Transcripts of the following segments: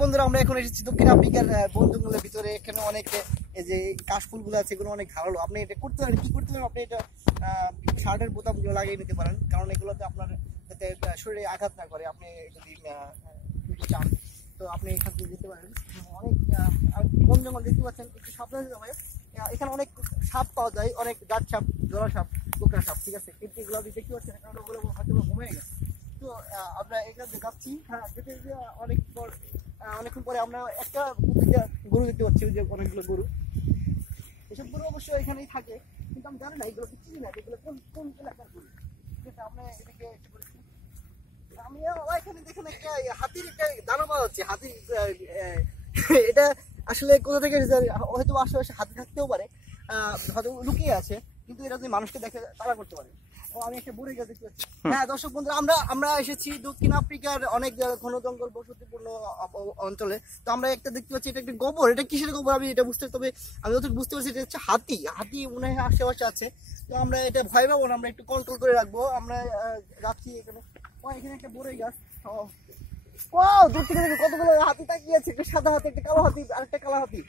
বন্ধুরা আমরা এখন এসেছি দক্ষিণ আফ্রিকার বন জঙ্গলের ভিতরে। এখানে অনেক এই যে কাশফুলগুলো আছে, এগুলো অনেক ধারালো। আপনি এটা করতে পারেন, কি করতে পারেন, আপনি এটা শার্টের বোতামগুলো লাগিয়ে নিতে পারেন, কারণ এগুলোতে আপনার যাতে শরীরে আঘাত না করে। আপনি যদি চান তো আপনি এখান থেকে যেতে পারেন। অনেক বন জঙ্গল দেখতে পাচ্ছেন, একটু সাবধানে যেতে হবে। এখানে অনেক সাপ পাওয়া যায়, অনেক গাছ সাপ, জলা সাপ, কোকড়া সাপ, ঠিক আছে। কিন্তু এগুলো আপনি দেখতে পাচ্ছেন, কারণ ওগুলো হয়তো ঘুমিয়ে গেছে। তো আমরা এখানে যাচ্ছি, হ্যাঁ যেতে অনেকক্ষণ পরে আমরা একটা গরু দেখতে পাচ্ছি, যে অনেকগুলো গরু। এসব গরু অবশ্য এখানেই থাকে, কিন্তু আমি জানি না এগুলো চিনি না এগুলো কোন কোন এলাকার গরু। ঠিক আছে, আমরা এটাকে করেছি। আমি এখানে দেখেন একটা হাতির একটা দানা পাওয়া হচ্ছে। হাতি এটা আসলে কোথা থেকে হয়তো আশেপাশে হাতি থাকতেও পারে, হয়তো লুকিয়ে আছে, কিন্তু এটা যদি মানুষকে দেখে তাড়া করতে পারে। আমি একটা বুড়ি গাছ দেখতে পাচ্ছি। হ্যাঁ দর্শক বন্ধুরা, আমরা এসেছি দক্ষিণ আফ্রিকার অনেক ঘন জঙ্গল বসতিপূর্ণ অঞ্চলে। তো আমরা একটা দেখতে পাচ্ছি, এটা একটা গোবর। এটা কিসের গোবর আমি এটা তবে আমি যতটুকু বুঝতে পারছি এটা হচ্ছে হাতি। হাতি মনে হয় আশেপাশে আছে। তো আমরা এটা ভয় পাবো না, আমরা একটু কন্ট্রোল করে রাখবো। আমরা যাচ্ছি এখানে। এখানে একটা বড়ই গাছ। দূর থেকে কতগুলো হাতি তাকিয়ে আছে, একটা সাদা হাতি, একটা কালো হাতি, আরেকটা কালো হাতি।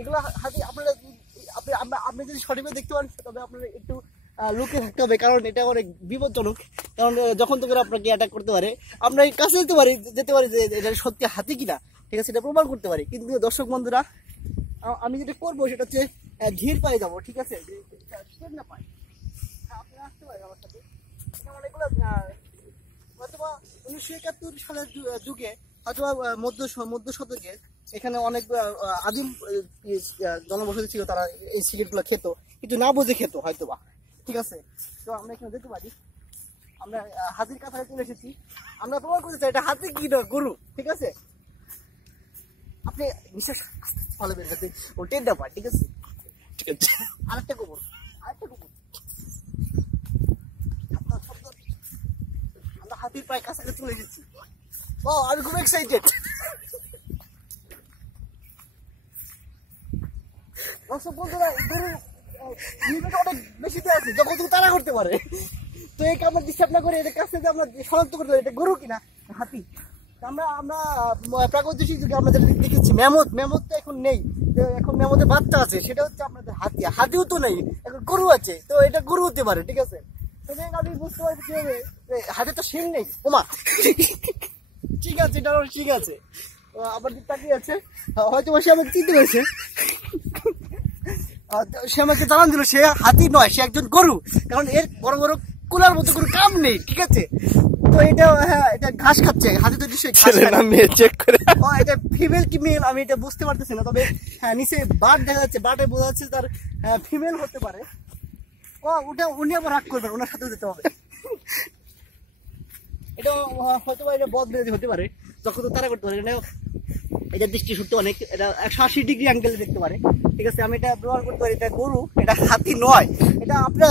এগুলো হাতি আপনারা আপনি যদি সঠিকভাবে দেখতে পারেন, তবে আপনারা একটু লুকিয়ে থাকতে হবে, কারণ এটা অনেক বিপজ্জনক। কারণ যখন তখন আপনাকে অ্যাটাক করতে পারে। আমরা এই কাছে যেতে পারি যে এটা সত্যি হাতি কিনা, ঠিক আছে, এটা প্রমাণ করতে পারি। কিন্তু দর্শক বন্ধুরা, আমি যেটা করবো সেটা হচ্ছে ধীর পায়ে যাবো, ঠিক আছে, না পাই। আপনি আসতে পারেন আমার সাথে। এগুলো হয়তোবা 1971 সালের যুগে, হয়তোবা মধ্য শতকে এখানে অনেক আদিম জনবসতি ছিল, তারা এই সিগারেটগুলো খেত, কিন্তু না বুঝে খেত হয়তোবা, ঠিক আছে। তো আমরা এখানে যেতে পারি। আমরা হাতির কাছাকাছি চলে এসেছি। আমরা প্রমাণ করতে চাই এটা হাতি কি না গরু, ঠিক আছে। আপনি বিশেষ ফলে বের যাতে ও টেনটা পায়, ঠিক আছে। আরেকটা গোবর, আমরা হাতির প্রায় কাছাকাছি চলে এসেছি। ও আমি খুব এক্সাইটেড। দর্শক বন্ধুরা, গরু অনেক বেশি আছে, যখন তুমি তাড়া করতে পারে। তো এই আমরা ডিস্টার্ব না করে এটা কাছে আমরা শনাক্ত করতে পারি এটা গরু কিনা হাতি। আমরা প্রাগৈতিহাসিক যুগে আমরা যেটা দেখেছি, মেমত তো এখন নেই। এখন মেমতের বাচ্চা আছে, সেটা হচ্ছে আপনাদের হাতিও তো নেই, এখন গরু আছে। তো এটা গরু হতে পারে, ঠিক আছে। আমি বুঝতে পারছি কি হবে, হাতে তো শিং নেই। ওমা ঠিক আছে, এটা ঠিক আছে। আবার তাকিয়ে আছে, হয়তো সে আমাকে চিনতে পেরেছে। সে আমাকে জানান দিল সে হাতি নয়, সে একজন গরু, কারণ এর বড় বড় কুলার মতো কোনো কাম নেই, ঠিক আছে। তো এটা হ্যাঁ, এটা ঘাস খাচ্ছে। হাতি তো নিশ্চয়ই এটা ফিমেল কি মেল আমি এটা বুঝতে পারতেছি না, তবে হ্যাঁ নিচে বাট দেখা যাচ্ছে, বাটে বোঝা যাচ্ছে তার ফিমেল হতে পারে। ওটা উনি আবার রাগ করবেন, ওনার সাথে যেতে হবে। এটা হয়তো এটা বদলে হতে পারে, যখন তো তারা করতে পারে। এটা দৃষ্টি সত্যি অনেক, এটা 180 ডিগ্রি অ্যাঙ্গেলে দেখতে পারে, ঠিক আছে। আমি এটা ব্যবহার করতে পারি, এটা গরু, এটা হাতি নয়। এটা আপনার